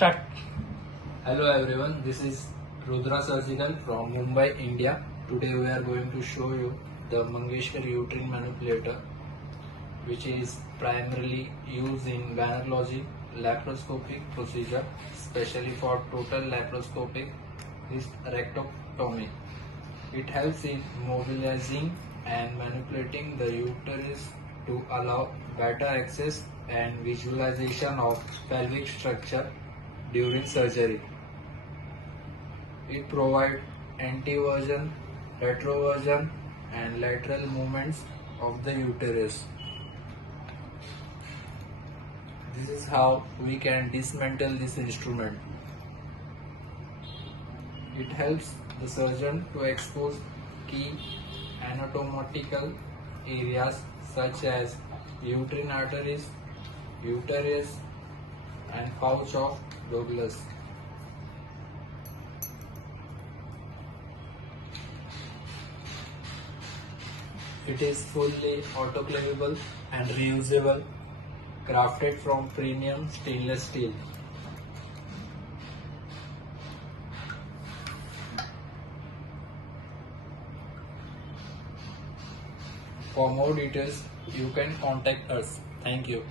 Start. Hello everyone, this is Rudra Surgical from Mumbai, India. Today we are going to show you the Mangeshkar uterine manipulator, which is primarily used in gynecology laparoscopic procedure, especially for total laparoscopic hysterectomy. It helps in mobilizing and manipulating the uterus to allow better access and visualization of pelvic structure during surgery. It provides anteversion, retroversion, and lateral movements of the uterus. This is how we can dismantle this instrument. It helps the surgeon to expose key anatomical areas such as uterine arteries, uterus, and pouch of Douglas. It is fully autoclavable and reusable, crafted from premium stainless steel. For more details, you can contact us. Thank you.